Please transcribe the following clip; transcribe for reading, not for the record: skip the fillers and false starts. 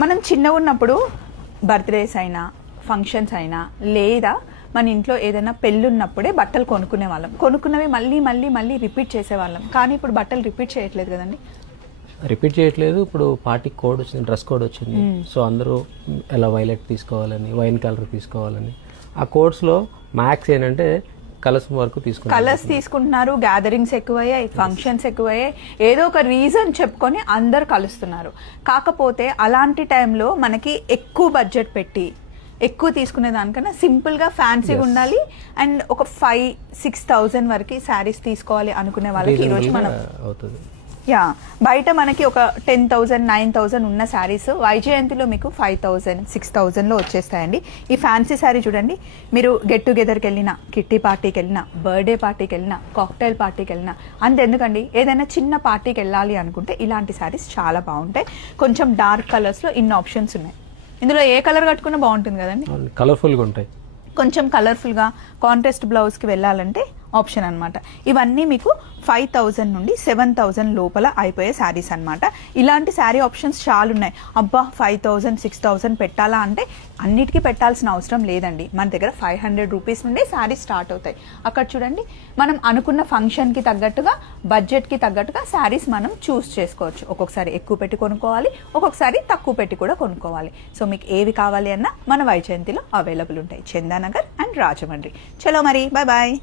మనం చిన్నగా ఉన్నప్పుడు బర్త్డేస్ అయినా ఫంక్షన్స్ అయినా లేదా మన ఇంట్లో ఏదైనా పెళ్ళి ఉన్నప్పుడే బట్టలు కొనుక్కునే వాళ్ళం. కొనుక్కున్నవి మళ్ళీ మళ్ళీ మళ్ళీ రిపీట్ చేసేవాళ్ళం. కానీ ఇప్పుడు బట్టలు రిపీట్ చేయట్లేదు కదండి. రిపీట్ చేయట్లేదు. ఇప్పుడు పార్టీ కోడ్ వచ్చింది, డ్రెస్ కోడ్ వచ్చింది. సో అందరూ ఎలా వైలెట్ తీసుకోవాలని, వైన్ కలర్ తీసుకోవాలని, ఆ కోడ్స్లో మ్యాక్స్ ఏంటంటే కలర్స్ వరకు కలర్స్ తీసుకుంటున్నారు. గ్యాదరింగ్స్ ఎక్కువయ్యాయి, ఫంక్షన్స్ ఎక్కువయ్యాయి, ఏదో ఒక రీజన్ చెప్పుకొని అందరు కలుస్తున్నారు. కాకపోతే అలాంటి టైంలో మనకి ఎక్కువ బడ్జెట్ పెట్టి ఎక్కువ తీసుకునే దానికన్నా సింపుల్గా ఫ్యాన్సీగా ఉండాలి అండ్ ఒక 5,000-6,000 వరకు శారీస్ తీసుకోవాలి అనుకునే వాళ్ళకి ఈరోజు మనం అవుతుంది. యా, బయట మనకి ఒక 10,000, 9,000 ఉన్న శారీస్ వైజయంతిలో మీకు 5,000, 6,000లో వచ్చేస్తాయండి. ఈ ఫ్యాన్సీ శారీ చూడండి, మీరు గెట్ టుగెదర్కి వెళ్ళినా, కిట్టి పార్టీకి వెళ్ళినా, బర్త్డే పార్టీకి వెళ్ళినా, కాక్టైల్ పార్టీకి వెళ్ళినా, అంతెందుకండి ఏదైనా చిన్న పార్టీకి వెళ్ళాలి అనుకుంటే ఇలాంటి శారీస్ చాలా బాగుంటాయి. కొంచెం డార్క్ కలర్స్లో ఇన్ని ఆప్షన్స్ ఉన్నాయి. ఇందులో ఏ కలర్ కట్టుకున్నా బాగుంటుంది కదండి. కలర్ఫుల్గా ఉంటాయి. కొంచెం కలర్ఫుల్గా కాంట్రాస్ట్ బ్లౌజ్కి వెళ్ళాలంటే ఆప్షన్ అనమాట. ఇవన్నీ మీకు 5,000 నుండి 7,000 లోపల అయిపోయే శారీస్ అనమాట. ఇలాంటి శారీ ఆప్షన్స్ చాలా ఉన్నాయి. అబ్బా 5,000, 6,000 పెట్టాలా అంటే అన్నిటికీ పెట్టాల్సిన అవసరం లేదండి. మన దగ్గర 500 రూపీస్ నుండి శారీస్ స్టార్ట్ అవుతాయి. అక్కడ చూడండి, మనం అనుకున్న ఫంక్షన్కి తగ్గట్టుగా, బడ్జెట్కి తగ్గట్టుగా శారీస్ మనం చూస్ చేసుకోవచ్చు. ఒక్కొక్కసారి ఎక్కువ పెట్టి కొనుక్కోవాలి, ఒక్కొక్కసారి తక్కువ పెట్టి కూడా కొనుక్కోవాలి. సో మీకు ఏవి కావాలి అన్నా మన వైజయంతిలో అవైలబుల్ ఉంటాయి, చందానగర్ అండ్ రాజమండ్రి. చలో మరి, బాయ్ బాయ్.